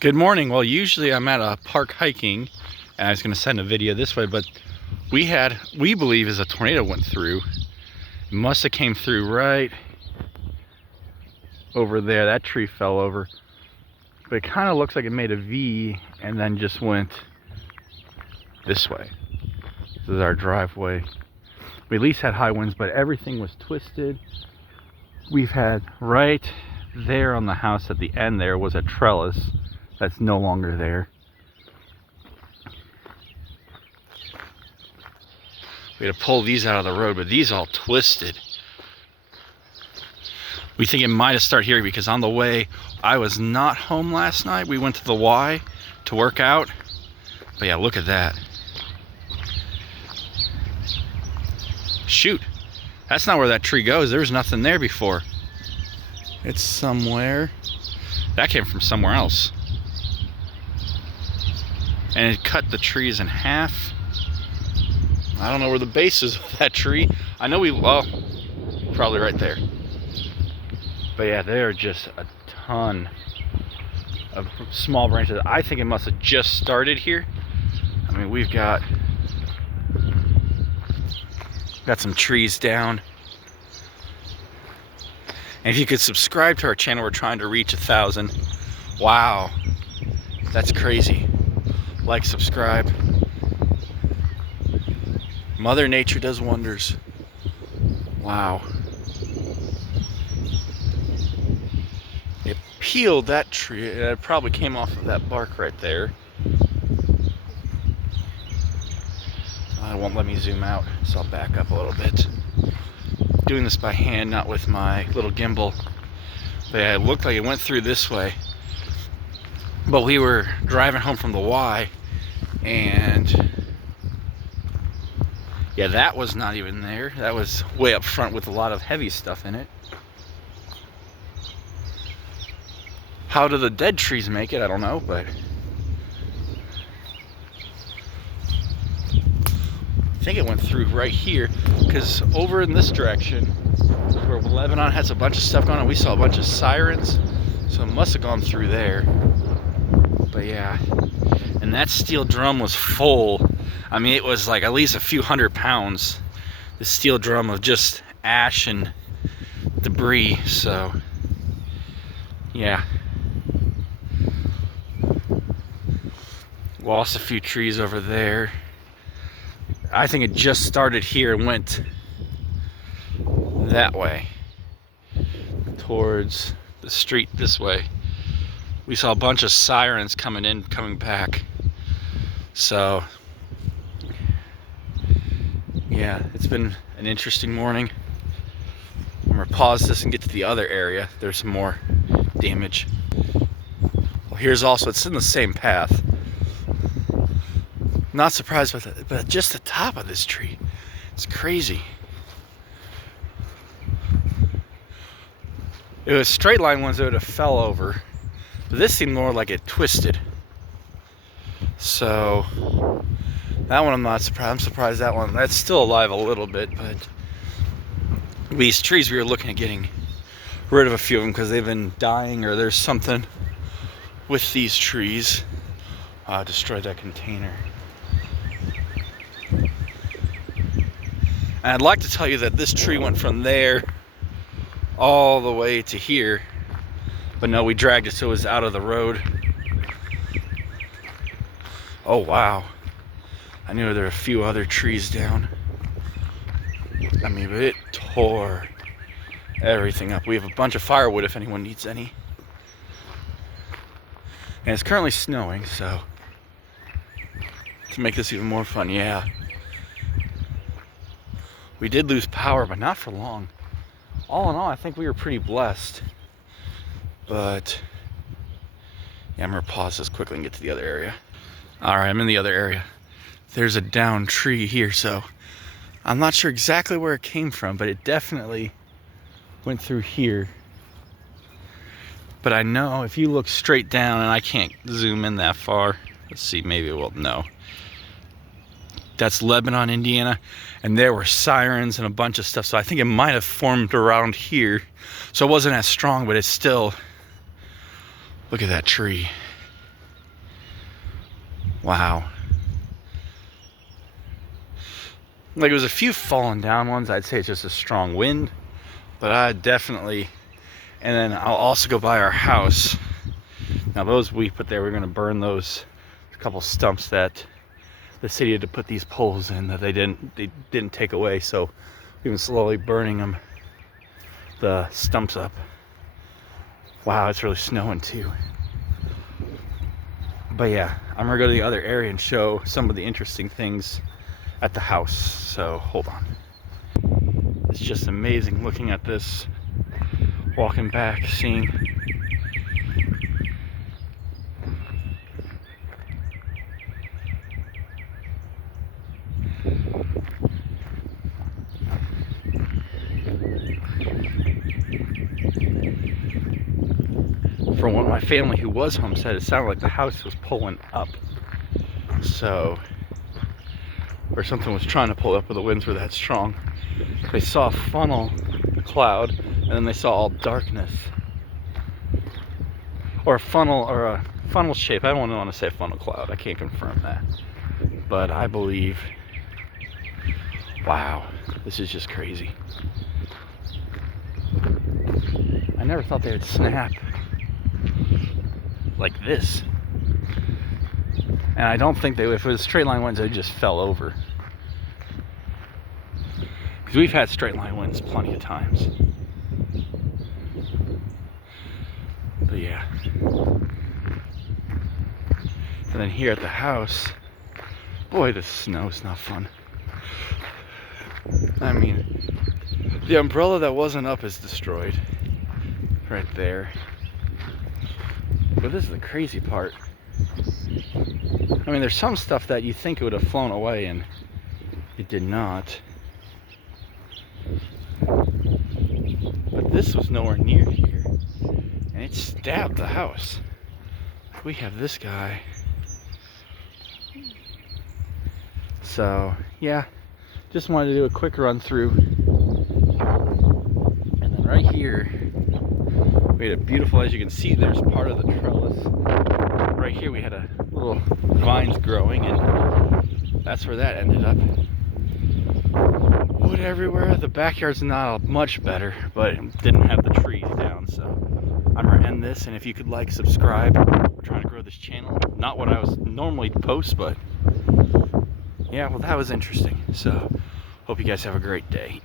Good morning. Well, usually I'm at a park hiking and I was going to send a video this way, but we believe as a tornado went through. It must have came through right over there. That tree fell over, but it kind of looks like it made a V and then just went this way. This is our driveway. We at least had high winds, but everything was twisted. We've had right there on the house at the end there was a trellis that's no longer there. We had to pull these out of the road, but these all twisted. We think it might have started here because on the way, I was not home last night. We went to the Y to work out. But yeah, look at that. Shoot, that's not where that tree goes. There was nothing there before. It's somewhere. That came from somewhere else. And it cut the trees in half. I don't know where the base is of that tree. I know well, probably right there. But yeah, there are just a ton of small branches. I think it must have just started here. I mean, we've got some trees down. And if you could subscribe to our channel, we're trying to reach 1,000. Wow, that's crazy. Like, subscribe. Mother Nature does wonders. Wow. It peeled that tree. It probably came off of that bark right there. It won't let me zoom out, so I'll back up a little bit. Doing this by hand, not with my little gimbal. But yeah, it looked like it went through this way. But we were driving home from the Y, and yeah, that was not even there. That was way up front with a lot of heavy stuff in it. How do the dead trees make it? I don't know, but I think it went through right here, because over in this direction where Lebanon has a bunch of stuff going on, we saw a bunch of sirens, so it must have gone through there. But yeah, and that steel drum was full. I mean, it was like at least a few 100 pounds, the steel drum of just ash and debris. So yeah, lost a few trees over there. I think it just started here and went that way towards the street this way. We saw a bunch of sirens coming in, coming back. So yeah, it's been an interesting morning. I'm gonna pause this and get to the other area. There's some more damage. Well, here's also, it's in the same path. Not surprised with it, but just the top of this tree. It's crazy. It was straight line ones that would have fell over. But this seemed more like it twisted. So that one I'm not surprised. I'm surprised that one, that's still alive a little bit, but these trees, we were looking at getting rid of a few of them because they've been dying, or there's something with these trees. Destroyed that container. And I'd like to tell you that this tree went from there all the way to here, but no, we dragged it so it was out of the road. Oh wow, I knew there were a few other trees down. I mean, it tore everything up. We have a bunch of firewood if anyone needs any. And it's currently snowing, so to make this even more fun, yeah. We did lose power, but not for long. All in all, I think we were pretty blessed. But yeah, I'm gonna pause this quickly and get to the other area. All right, I'm in the other area. There's a downed tree here, so I'm not sure exactly where it came from, but it definitely went through here. But I know if you look straight down, and I can't zoom in that far. Let's see, maybe it will. No. That's Lebanon, Indiana, and there were sirens and a bunch of stuff, so I think it might have formed around here. So it wasn't as strong, but it's still, look at that tree. Wow. Like, it was a few fallen down ones. I'd say it's just a strong wind, but I definitely. And then I'll also go by our house. Now those we put there, we're gonna burn those. A couple stumps that the city had to put these poles in that they didn't take away. So we've been slowly burning them, the stumps up. Wow, it's really snowing too. But yeah, I'm gonna go to the other area and show some of the interesting things at the house. So hold on. It's just amazing looking at this, walking back, seeing. From what my family who was home said, it sounded like the house was pulling up. So, or something was trying to pull up, but the winds were that strong. They saw a funnel cloud, and then they saw all darkness. Or a funnel shape. I don't want to say funnel cloud. I can't confirm that. But I believe, wow, this is just crazy. I never thought they would snap like this. And I don't think they would. If it was straight line winds, they just fell over. Because we've had straight line winds plenty of times. But yeah. And then here at the house, boy, the snow's not fun. I mean, the umbrella that wasn't up is destroyed. Right there. But this is the crazy part. I mean, there's some stuff that you think it would have flown away, and it did not. But this was nowhere near here, and it stabbed the house. We have this guy. So, yeah, just wanted to do a quick run through. And then right here, we had a beautiful, as you can see, there's part of the trellis. Right here we had a little vines growing, and that's where that ended up. Wood everywhere. The backyard's not much better, but it didn't have the trees down. So I'm gonna end this, and if you could like, subscribe. We're trying to grow this channel. Not what I was normally post, but yeah, well, that was interesting. So hope you guys have a great day.